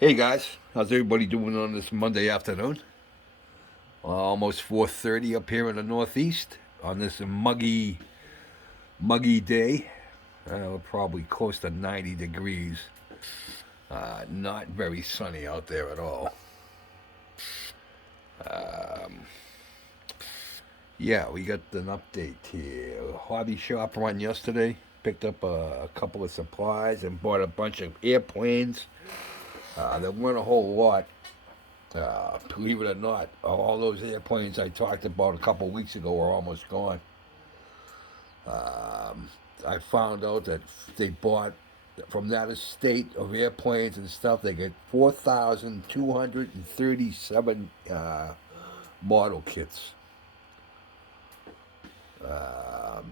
Hey guys, how's everybody doing on this Monday afternoon? Almost 4:30 up here in the Northeast on this muggy day. We're probably close to 90 degrees. Not very sunny out there at all. Um, yeah, we got an update here. Hobby shop run yesterday. Picked up a couple of supplies and bought a bunch of airplanes. There weren't a whole lot. Believe it or not, all those airplanes I talked about a couple weeks ago are almost gone. Um, I found out that they bought from that estate of airplanes and stuff. They get 4,237 model kits.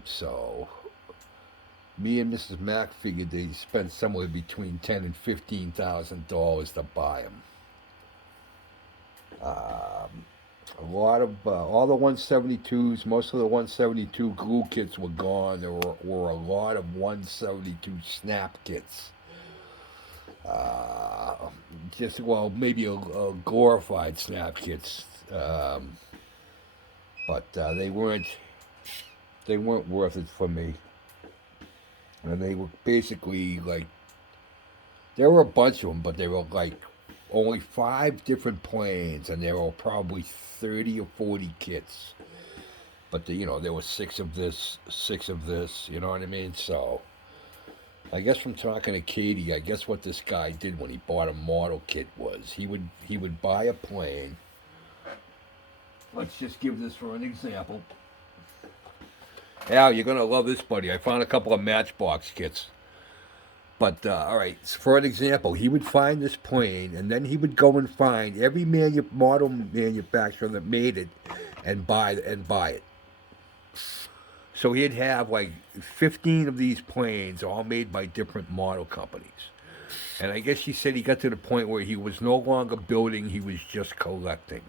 So me and Mrs. Mack figured they spent somewhere between $10,000 and $15,000 to buy them. A lot of all the 172s, most of the 172 glue kits were gone. There were a lot of 172 snap kits. Uh, just well, maybe a glorified snap kits, but they weren't worth it for me. And they were basically like there were a bunch of them, but they were like only five different planes, and there were probably 30 or 40 kits. But there were six of this, six of this. You know what I mean? So I guess from talking to Katie, I guess what this guy did when he bought a model kit was he would buy a plane. Let's just give this for an example. Al, you're gonna love this, buddy. I found a couple of Matchbox kits. But all right, so for an example, he would find this plane, and then he would go and find every model manufacturer that made it, and buy it. So he'd have like 15 of these planes, all made by different model companies. And I guess she said he got to the point where he was no longer building; he was just collecting.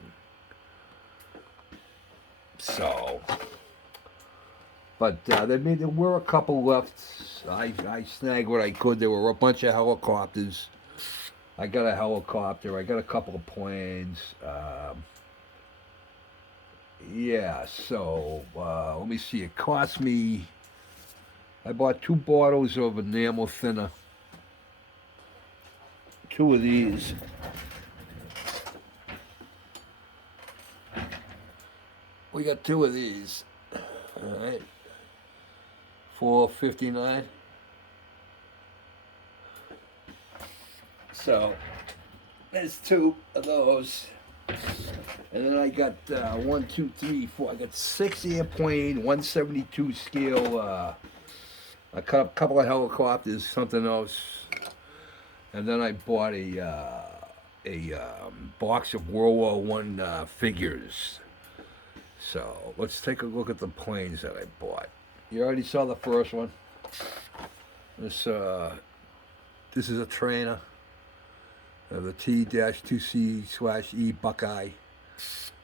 So, but there were a couple left. I snagged what I could. There were a bunch of helicopters. I got a helicopter. I got a couple of planes. Yeah, so let me see. It cost me. I bought two bottles of enamel thinner. Two of these. We got two of these. All right, 4.59. So there's two of those. And then I got one, two, three, four. I got six airplane, 172 scale. A couple of helicopters, something else, and then I bought a box of World War I figures. So let's take a look at the planes that I bought. You already saw the first one. This is a trainer of the T-2C/E Buckeye.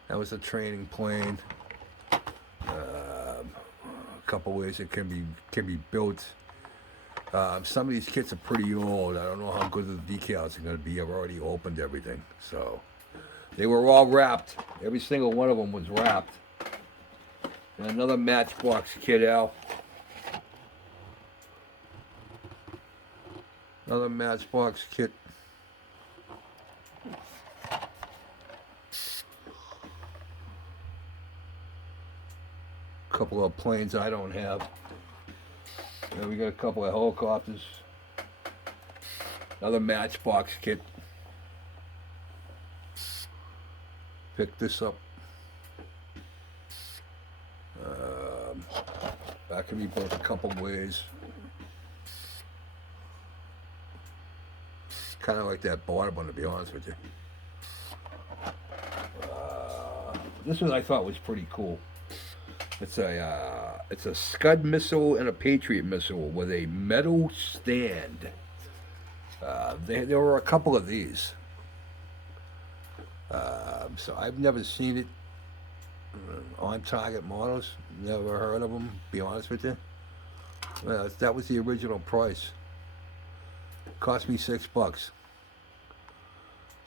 That was a training plane. A couple ways it can be built. Some of these kits are pretty old. I don't know how good the decals are going to be. I've already opened everything, so they were all wrapped. Every single one of them was wrapped. And another Matchbox kit, Al. Another Matchbox kit. Couple of planes I don't have. And we got a couple of helicopters. Another Matchbox kit. Picked this up. That can be built a couple ways. Kind of like that bottom one, to be honest with you. This one I thought was pretty cool. It's a Scud missile and a Patriot missile with a metal stand. There were a couple of these. So I've never seen it on target models. Never heard of them. Be honest with you. Well, that was the original price. Cost me $6.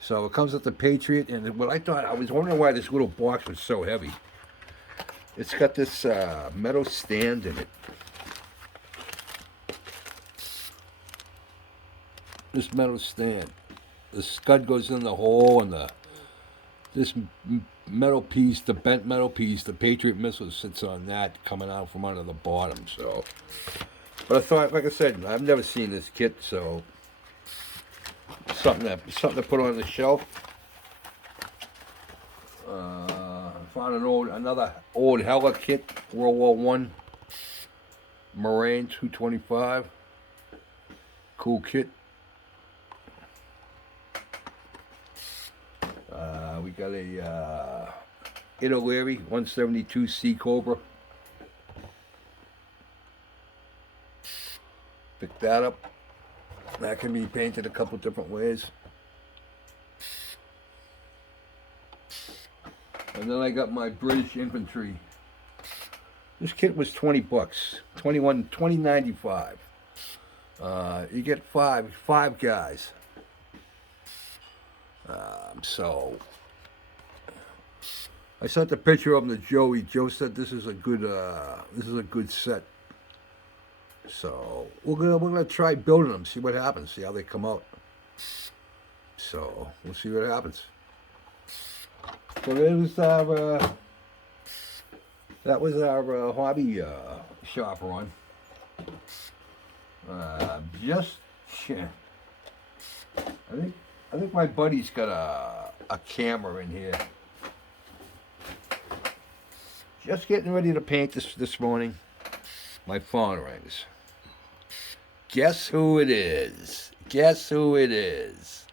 So it comes with the Patriot, and what I was wondering why this little box was so heavy. It's got this metal stand in it. This metal stand. The scud goes in the hole, and this metal piece, the bent metal piece, the Patriot missile sits on that, coming out from under the bottom. So, but I thought, like I said, I've never seen this kit, so something to put on the shelf. Found another old Hella kit, World War One, Moraine 225. Cool kit. We got a Italeri 172 Sea Cobra. Pick that up. That can be painted a couple different ways. And then I got my British Infantry. This kit was $20, $20.95. You get five guys. So I sent the picture of them to Joey. Joe said this is a good set. So we're gonna try building them, see what happens, see how they come out. So we'll see what happens. So that was our hobby shop run. I think my buddy's got a camera in here. Just getting ready to paint this morning. My phone rings. Guess who it is? Guess who it is?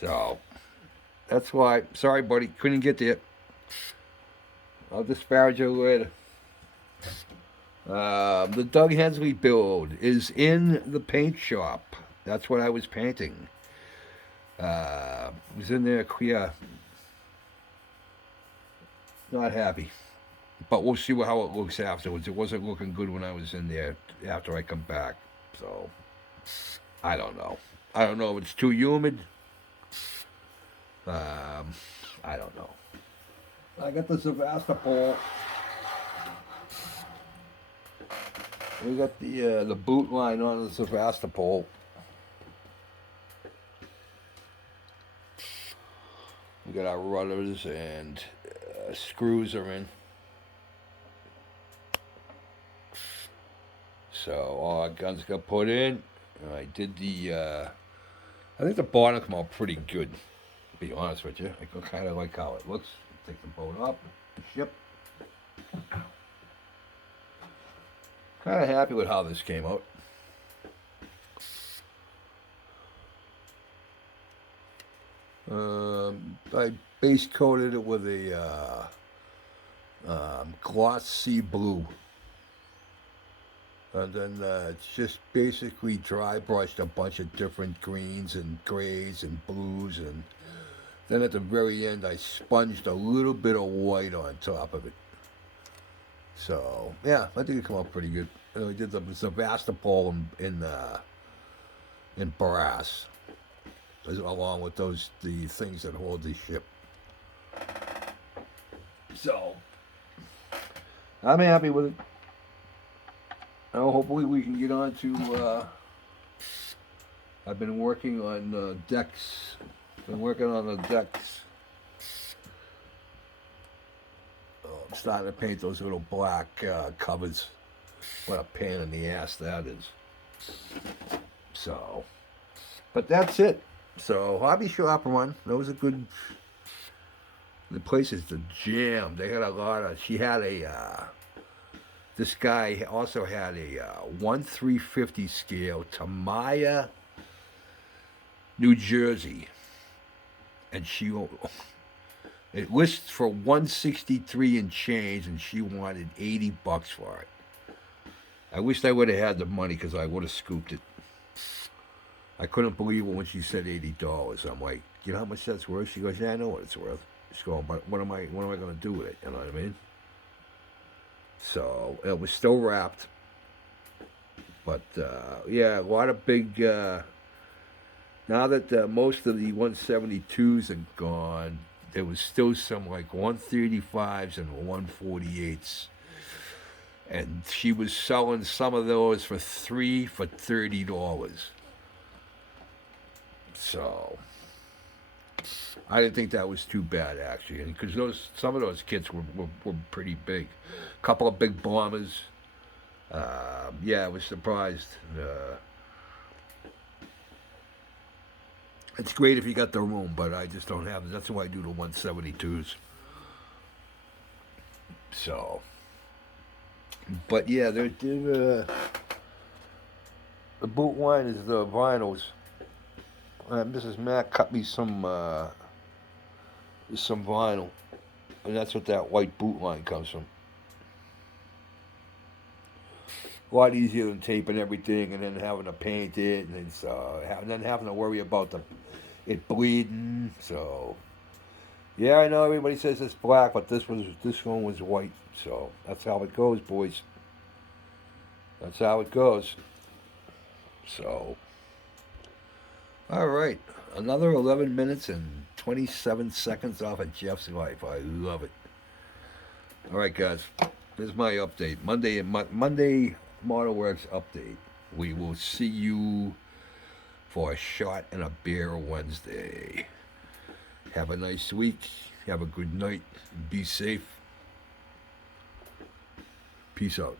So, that's why. Sorry, buddy. Couldn't get there. I'll disparage you later. The Doug Hensley build is in the paint shop. That's what I was painting. It was in there, yeah. Not happy. But we'll see how it looks afterwards. It wasn't looking good when I was in there after I come back. So, I don't know. I don't know if it's too humid. I don't know. I got the Sevastopol. We got the boot line on the Sevastopol. We got our rudders and screws are in. So all our guns got put in. I did I think the bottom come out pretty good, to be honest with you. I kind of like how it looks. Take the boat up, ship. Kind of happy with how this came out. I base coated it with a gloss sea blue. And then it's just basically dry brushed a bunch of different greens and grays and blues. And then at the very end, I sponged a little bit of white on top of it. So, yeah, I think it came out pretty good. We did the Sevastopol in brass, along with the things that hold the ship. So, I'm happy with it. Hopefully we can get on to, I've been working on decks. Been working on the decks. I'm starting to paint those little black covers. What a pain in the ass that is. So, but that's it. So, hobby shop run. That was a good. The place is the jam. They had a lot of. She had this guy also had a 1/350 scale Tamiya, New Jersey, and it lists for 163 and change, and she wanted $80 for it. I wished I would have had the money because I would have scooped it. I couldn't believe it when she said $80. I'm like, you know how much that's worth? She goes, yeah, I know what it's worth. She's going, but what am I going to do with it? You know what I mean? So it was still wrapped, but yeah, a lot of big Now that most of the 172s are gone, there was still some like 135s and 148s. And she was selling some of those for $30. So I didn't think that was too bad actually, and because some of those kits were pretty big, a couple of big bombers. Yeah, I was surprised. It's great if you got the room, but I just don't have it. That's why I do the 172s. So, but yeah, the boot line is the vinyls. Mrs. Mac cut me some vinyl, and that's what that white boot line comes from. A lot easier than taping everything and then having to paint it, and then having to worry about it bleeding. So yeah, I know everybody says it's black, but this one was white. So that's how it goes, boys. That's how it goes. So all right, another 11 minutes and 27 seconds off of Jeff's life. I love it. All right, guys. Here's my update. Monday Model Works update. We will see you for a shot and a beer Wednesday. Have a nice week. Have a good night. Be safe. Peace out.